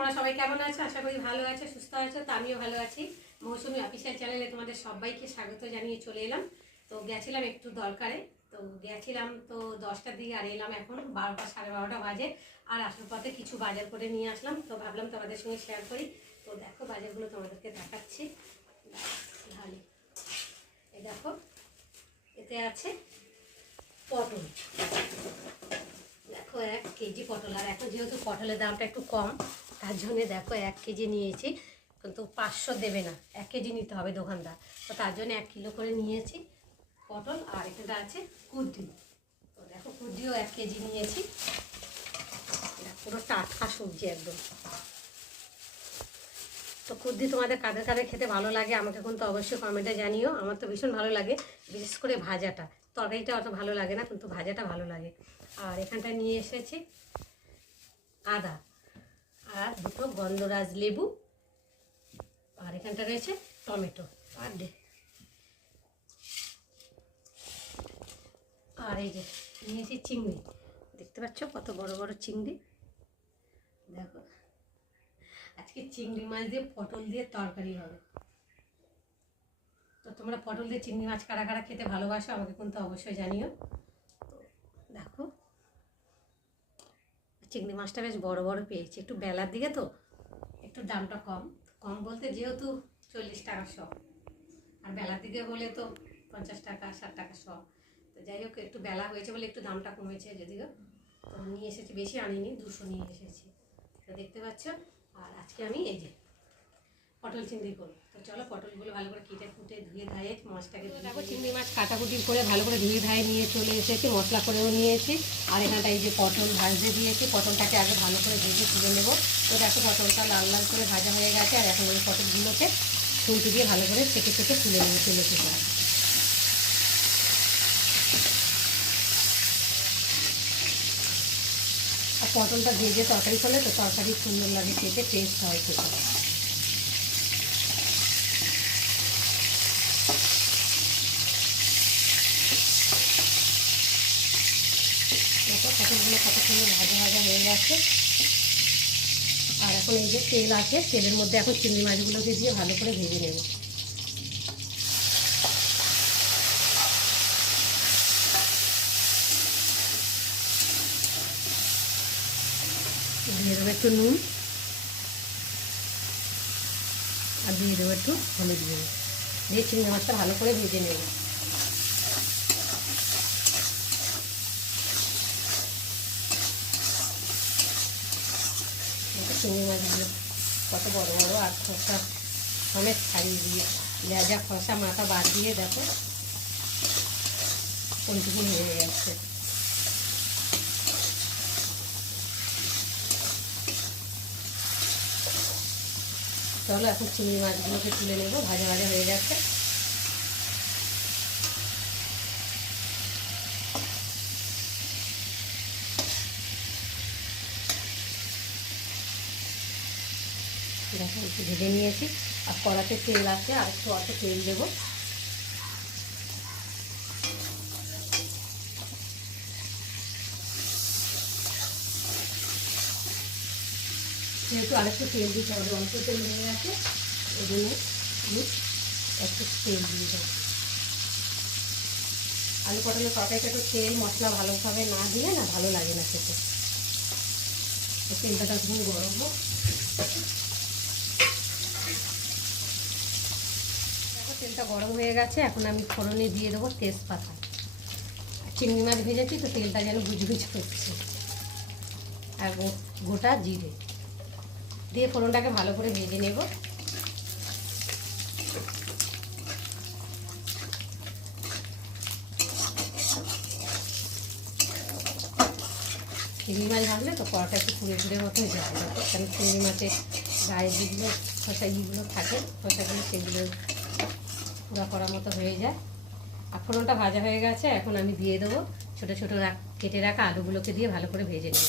তোমরা সবাই কেমন আছো? আশা করি ভালো আছো, সুস্থ আছো। তো আমিও ভালো আছি। মৌসুমি অফিসিয়াল চ্যানেলে তোমাদের সবাইকে স্বাগত জানিয়ে চলে এলাম। তো গেছিলাম একটু দরকারে, তো গেছিলাম তো 10টার দিকে, আর এলাম এখন 12টা, 12:30 বাজে। আর আসার পথে কিছু বাজার করে নিয়ে আসলাম, তো ভাবলাম তোমাদের সঙ্গে শেয়ার করি। তো দেখো বাজারগুলো তোমাদেরকে দেখাচ্ছি। ভালো, এই দেখো, এতে আছে পটল। দেখো 1 কেজি পটল, আর এখন যেহেতু পটলের দামটা একটু কম, তার জন্যে দেখো 1 কেজি নিয়েছি। কিন্তু 500 দেবে না, 1 কেজি নিতে হবে দোকানদার। তো তার জন্য 1 কিলো করে নিয়েছি পটল। আর এখানটা আছে কুদ্রি, তো দেখো কুদ্রিও 1 কেজি নিয়েছি। পুরো টাটকা সবজি একদম। তো কুদ্রি তোমাদের কাদের কাদের খেতে ভালো লাগে আমাকে কিন্তু অবশ্যই কমেন্টে জানিও। আমার তো ভীষণ ভালো লাগে, বিশেষ করে ভাজাটা। তরকারিটা অত ভালো লাগে না, কিন্তু ভাজাটা ভালো লাগে। আর এখানটায় নিয়ে এসেছি আদা আর 2টো গন্ধরাজ লেবু। আর এখানটা রয়েছে টমেটো আর এই যে নিয়েছি চিংড়ি। দেখতে পাচ্ছ কত বড় বড় চিংড়ি। দেখো আজকে চিংড়ি মাছ দিয়ে পটল দিয়ে তরকারি হবে। তো তোমরা পটল দিয়ে চিংড়ি মাছ কারা কারা খেতে ভালোবাসো আমাকে কিন্তু অবশ্যই জানিও। তো দেখো চিংড়ি মাছটা বেশ বড় বড় পেয়েছি, একটু বেলার দিকে তো একটু দামটা কম। কম বলতে যেহেতু 40 টাকা শ, আর বেলার দিকে হলে তো 50 টাকা 60 টাকা শ। তো যাই হোক একটু বেলা হয়েছে বলে একটু দামটা কমেছে যদিও। তো নিয়ে এসেছি, বেশি আনিনি, 200 নিয়ে এসেছি। তো দেখতে পাচ্ছ। আর আজকে আমি এই যে পটল চিংড়ি করবো। তো চলো পটলগুলো ভালো করে কেটে কুটে ধুয়ে ধায়ে মাছটাকে দেখো চিংড়ি মাছ কাটাকুটি করে ভালো করে ধুয়ে ধায়ে নিয়ে চলে এসেছি, মশলা করেও নিয়েছি। আর এখানটা এই যে পটল ভাজতে দিয়েছি, পটলটাকে আগে ভালো করে ভেজে তুলে নেবো। তো দেখো পটলটা লাল লাল করে ভাজা হয়ে গেছে। আর এখন ওই পটলগুলোকে খুন্তি দিয়ে ভালো করে চেকে চেকে তুলে নেবো তুলে থেকে। আর পটলটা ভেজে তরকারি করলে তো তরকারি সুন্দর লাগে খেতে, টেস্ট হয় খেতে। পটলগুলো কত সুন্দর ভাজা ভাজা হয়ে গেছে। আর এখন এই যে তেল আছে, তেলের মধ্যে এখন চিংড়ি মাছগুলোকে দিয়ে ভালো করে ভেজে নেব। দিয়ে দেবো একটু নুন, আর দিয়ে দেবো একটু হলুদ গুঁড়ো, দিয়ে চিংড়ি মাছটা ভালো করে ভেজে নেব। চিংড়ি মাছগুলো কত বড় বড়, আর খোসা অনেক ছাড়িয়ে দিয়ে, লেজা খোসা মাথা বাদ দিয়ে দেখো কোনটুকুন হয়ে গেছে। চলো এখন চিংড়ি মাছগুলোকে তুলে নেবো, ভাজা ভাজা হয়ে গেছে। দেখো একটু ভেজে নিয়েছি। আর কড়াতে তেল আছে, আর একটু অল্প তেল দেবো। যেহেতু আরেকটু তেল দিতে হবে, অল্প তেল হয়ে গেছে, ওই জন্য আমি একটু তেল দিয়ে দেবো। আলু পটলের তরকারিটা একটু তেল মশলা ভালোভাবে না দিয়ে না ভালো লাগে না খেতে। তেলটা তখন গরম হোক। দেখো তেলটা গরম হয়ে গেছে, এখন আমি ফোড়নে দিয়ে দেবো তেজপাতা। চিংড়ি মাছ ভেজেছি তো তেলটা যেন বুঝবুঝ করছে। আর গোটা জিরে দিয়ে ফোড়নটাকে ভালো করে ভেজে নেব। চিংড়ি মাছ ভাজলে তো কড়াটা একটু পুড়ে পুড়ে মতন যায়, কারণ চিংড়ি মাছের গায়ে যেগুলো খোসাগুলো থাকে, খোসাগুলো সেগুলো পুরো করার মতো হয়ে যায়। আর ফোড়নটা ভাজা হয়ে গেছে, এখন আমি দিয়ে দেবো ছোটো ছোটো কেটে রাখা আলুগুলোকে দিয়ে ভালো করে ভেজে নেব।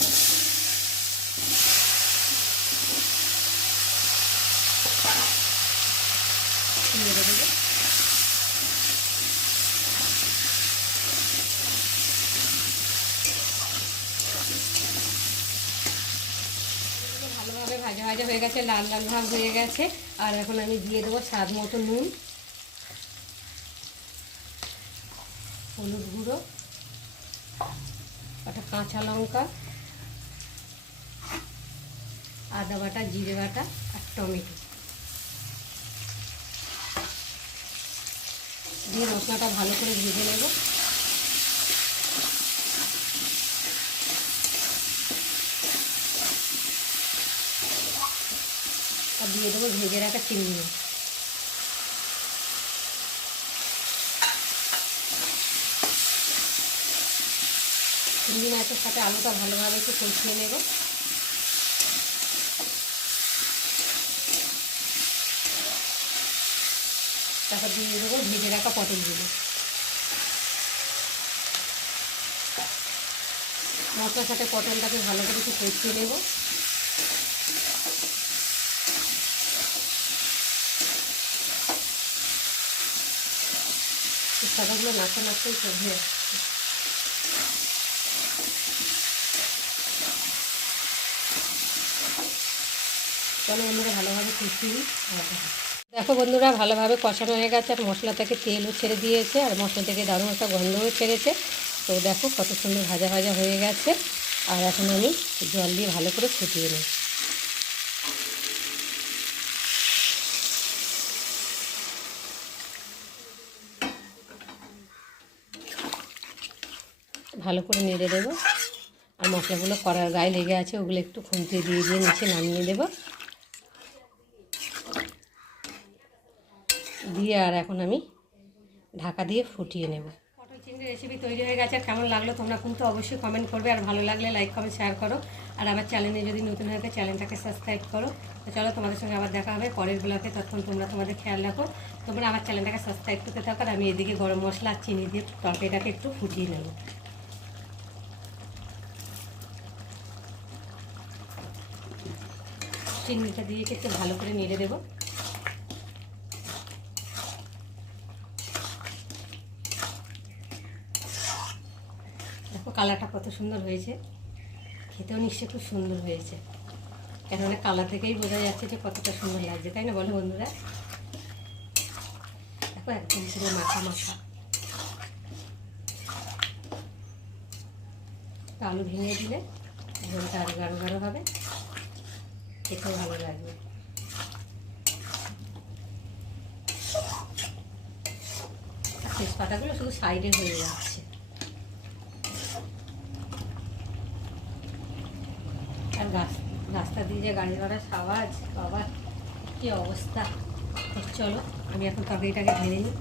ভালোভাবে ভাজা ভাজা হয়ে গেছে, লাল লাল ভাব হয়ে গেছে। আর এখন আমি দিয়ে দেবো স্বাদ মতো নুন, হলুদ গুঁড়ো, একটা কাঁচা লঙ্কা, আদা বাটা, জিরে বাটা আর টমেটো দিয়ে মশলাটা ভালো করে ভেজে নেব। আর দিয়ে দেবো ভেজে রাখা চিংড়ি মাছ। চিংড়ি মাছের সাথে আলুটা ভালোভাবে একটু কষিয়ে নেব। তারপর দিয়ে দেবো ভেজে রাখা পটলগুলো। মশলার সাথে পটলটাকে ভালো করে একটু কষিয়ে নেব। শাকগুলো নাড়তে নাড়তেই সবজি আসছে। চলো বন্ধুরা ভালোভাবে কষিয়ে নিই। দেখো বন্ধুরা ভালোভাবে কষানো হয়ে গেছে, আর মশলা থেকে তেলও ছেড়ে দিয়েছে, আর মশলা থেকে দারুণ একটা গন্ধও ছেড়েছে। তো দেখো কত সুন্দর ভাজা ভাজা হয়ে গেছে। আর এখন আমি জল দিয়ে ভালো করে ফুটিয়ে নিই। ভালো করে নেড়ে দেবো। আর মশলাগুলো কড়ার গায়ে লেগে আছে, ওগুলো একটু খুন্তি দিয়ে দিয়ে নিচে নামিয়ে দেবো। দিয়ে আর এখন আমি ঢাকা দিয়ে ফুটিয়ে নেব। পটল চিংড়ি রেসিপি তৈরি হয়ে গেছে। কেমন লাগলো তোমরা কিন্তু অবশ্যই কমেন্ট করবে, আর ভালো লাগলে লাইক কমেন্ট শেয়ার করো। আর আমার চ্যানেলে যদি নতুন হয়ে থাকে চ্যানেলটাকে সাবস্ক্রাইব করো। তো চলো তোমাদের সঙ্গে আবার দেখা হবে পরের ব্লগে। ততক্ষণ তোমরা তোমাদের খেয়াল রাখো। তোমরা আমার চ্যানেলটাকে সাবস্ক্রাইব করতে থাকো। আর আমি এদিকে গরম মশলা আর চিনি দিয়ে তরকারিটাকে একটু ফুটিয়ে নেব। চিংড়িটা দিয়ে একটু ভালো করে নেড়ে দেবো। দেখো কালারটা কত সুন্দর হয়েছে, খেতেও নিশ্চয়ই খুব সুন্দর হয়েছে। কেননা কালার থেকেই বোঝা যাচ্ছে যে কতটা সুন্দর লাগছে, তাই না বলো বন্ধুরা? দেখো একদম পুরো মাখা মাখা। আলু ভেঙে দিলে ঝোলটা আরও গাঢ় গাঢ় হবে, খেতেও ভালো লাগবে। তেজপাতাগুলো শুধু সাইডে হয়ে যাচ্ছে। আর রাস্তা দিয়ে যে গাড়ি ঘোড়ার আওয়াজ, বাবা কি অবস্থা। চলো আমি এখন তরকারিটাকে ঢেলে নিই।